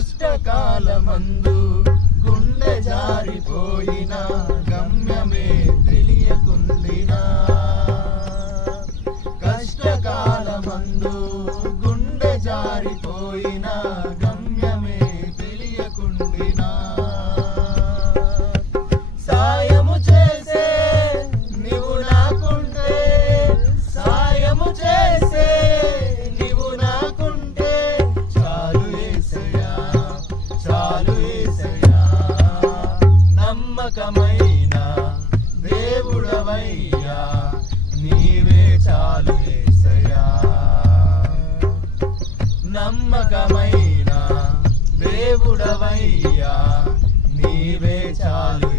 కష్టకాలమందు గుండె జారిపోయిన గమ్యమే తెలియకుండినా కష్టకాలమందు గుండె జారిపోయిన గమ్యమే తెలియకుండినా సాయము చేసే నీవు నాకుంటే సాయము చేసే నీవు నాకుంటే చాలు యేసయ్యా చాలు యేసయ్యా నమ్మకమైన దేవుడవయ్యా నీవే చాలు యేసయ్యా నమ్మకమైన దేవుడవయ్యా నీవే చాలు